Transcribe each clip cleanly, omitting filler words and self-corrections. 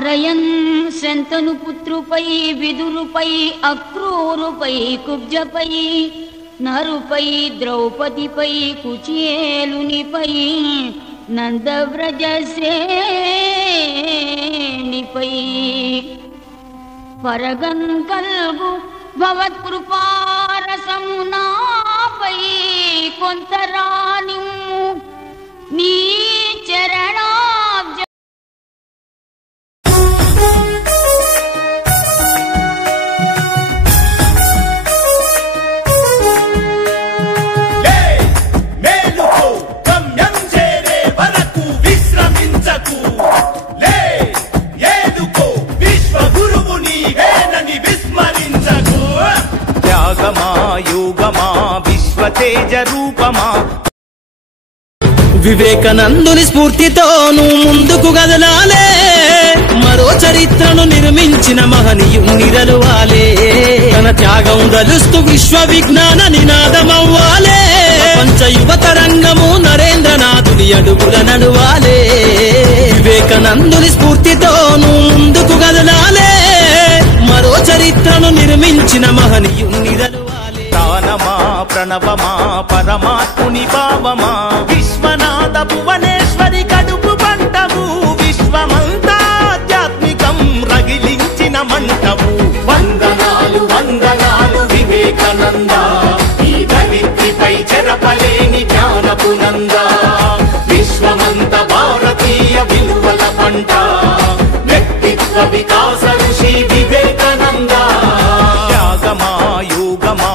అరయన్ శంతను పుత్రుపై విదురుపై అక్రూరుపై కుబ్జపై నరుపై ద్రౌపదిపై కుచేలునిపై నందవ్రజసేనిపై పరగన్ కల్గు భవత్కృపారసమునాపై కొంతరానిమ్ము నీ చరణాబ్జ తేజ రూపమా వివేకానందుని స్ఫూర్తితో నువ్వు ముందుకు కదలాలే మరో చరిత్రను నిర్మించిన మహనీయుని నిలవాలే తన త్యాగం దలుస్తూ విశ్వ విజ్ఞాన నినాదమవ్వాలే పంచ యువత రంగము నరేంద్రనాథుని అడుగుల నడువాలే వివేకానందుని స్ఫూర్తితో నువ్వు ముందుకు కదలాలే మరో చరిత్రను నిర్మించిన మహనీయుని నిలవాలే ప్రాణమా ప్రణవమా పరమాత్ముని భావమా విశ్వనాథ భువనేశ్వరి కడుపు పంటవు విశ్వమంతా ఆధ్యాత్మికం రగిలించిన మంటవు వందనాలు వందనాలు వివేకానంద ఈ ధరిత్రిపై చెరపలేని జ్ఞానపు నంద విశ్వమంత భారతీయ విలువల పంట వ్యక్తిత్వ వికాస ఋషి వివేకానంద త్యాగమా యోగమా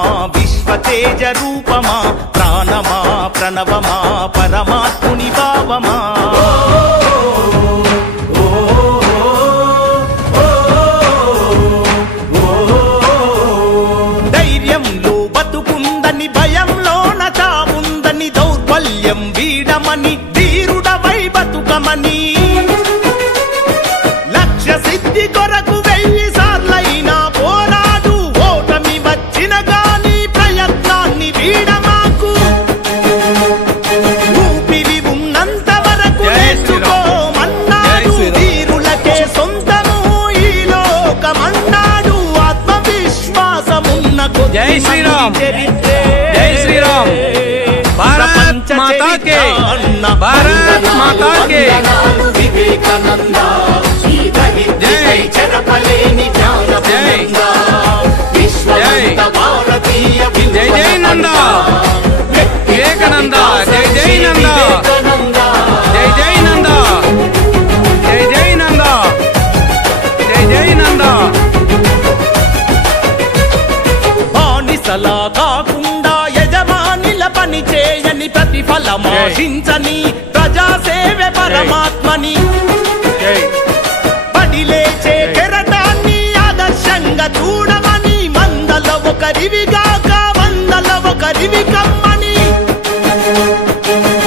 తేజ రూపమా ప్రాణమా ప్రణవమా పరమాత్ముని భావమా ధైర్యంలో బతుకుందని భయంలోన చావుందని దౌర్బల్యం వీడమని ధీరుడవై బతుకమని లక్ష్య సిద్ధి కొరకు 1000 సార్లైనా పోరాడు ఓటమి వచ్చిన వీడమాకు ఊపిరి ఉన్నంత వరకు నేర్చుకోమన్నాడు వీరులకే సొంతము ఈ లోకమన్నాడు ఆత్మవిశ్వాసమున్న జై శ్రీరామ్ జై శ్రీరామ్ భారత్ మాతా కే భారత్ మాతా కే వివేకానంద జై చెరపలేని జ్ఞానపునంద విశ్వమంత భారతీయ జై జై నంద వివేకానంద జై జై నంద జై జై నంద జై జై నంద జై జై నంద బానిసలా కాకుండా యజమానిల పని చేయని ప్రతిఫలమాశించని ప్రజాసేవే పరమాత్మని పడి లేచే కెరటాన్ని ఆదర్శంగా చూడమని మందల ఒకరివిగాక వందల ఒకరివి కమ్మని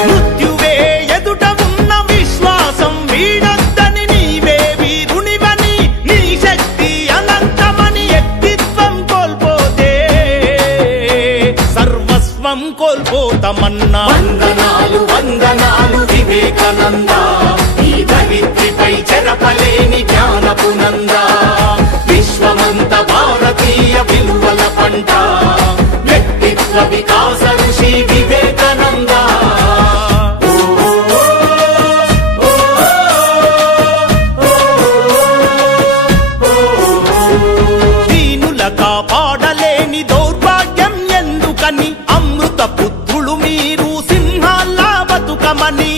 మృత్యువే ఎదుట ఉన్న విశ్వాసం వీడొద్దని నీవే వీరునివని నీ శక్తి అనంతమని వ్యక్తిత్వం కోల్పోతే సర్వస్వం కోల్పోతామన్నా వందనాలు వందనాలు వివేకానంద ఈ ధరిత్రిపై చెరపలేని జ్ఞానపు నంద విశ్వమంత భారతీయ విలువల పంట వ్యక్తిత్వ వికాస ఋషి వివేకానంద దీనుల కాపాడలేని దౌర్భాగ్యం ఎందుకని అమృత పుత్రులు మీరు సింహాల్లా బతుకమని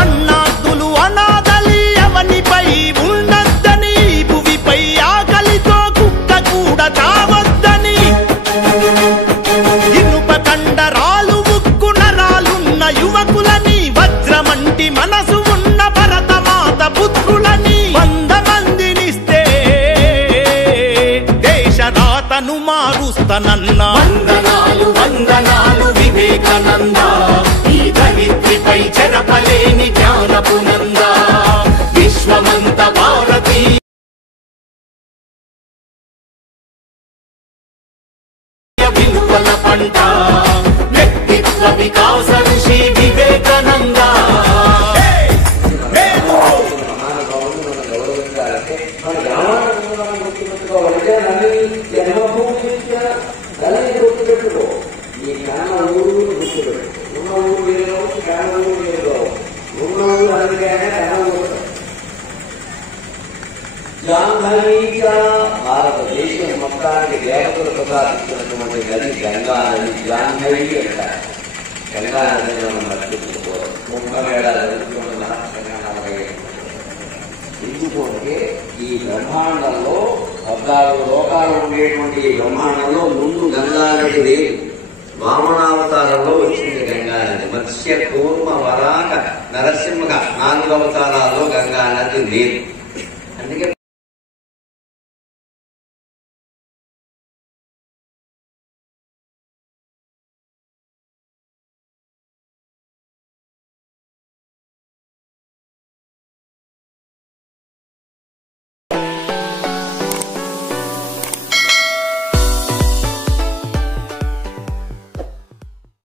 అన్నాదులు అనాథలి అవనిపై ఉండద్దని భువిపై ఆకలితో కుక్క కూడా చావద్దని ఇనుప కండరాలు ఉక్కు నరాలున్న యువకులని వజ్రమంటి మనసు ఉన్న భరతమాత పుత్రులని 100 మందినిస్తే దేశ రాతను మారుస్తానన్న వందనాలు ఈ కన్న ఊరు గుర్తుపెట్టు. ఉన్న ఊరు వేరు కావచ్చు, కన్న ఊరు వేరు కావచ్చు. ఉన్న ఊరు అందుకనే కన్న ఊరు. జాహ్నవీగా భారతదేశం మొత్తానికి దేవతలు ప్రసాదిస్తున్నటువంటి నది గంగా నది. జాహ్నవి అంటారు. గంగా నదిని మనం మర్చిపోవాలి. కుంభమేళ జరుగుతున్న ఎందుకు అంటే ఈ బ్రహ్మాండంలో 14 లోకాలు ఉండేటువంటి ఈ బ్రహ్మాండంలో ముందు గంగా నది లేదు. వామనావతారంలో వచ్చింది గంగా నది. మత్స్య కూర్మ వరాక నరసింహ 4 అవతారాల్లో గంగా నది లేదు.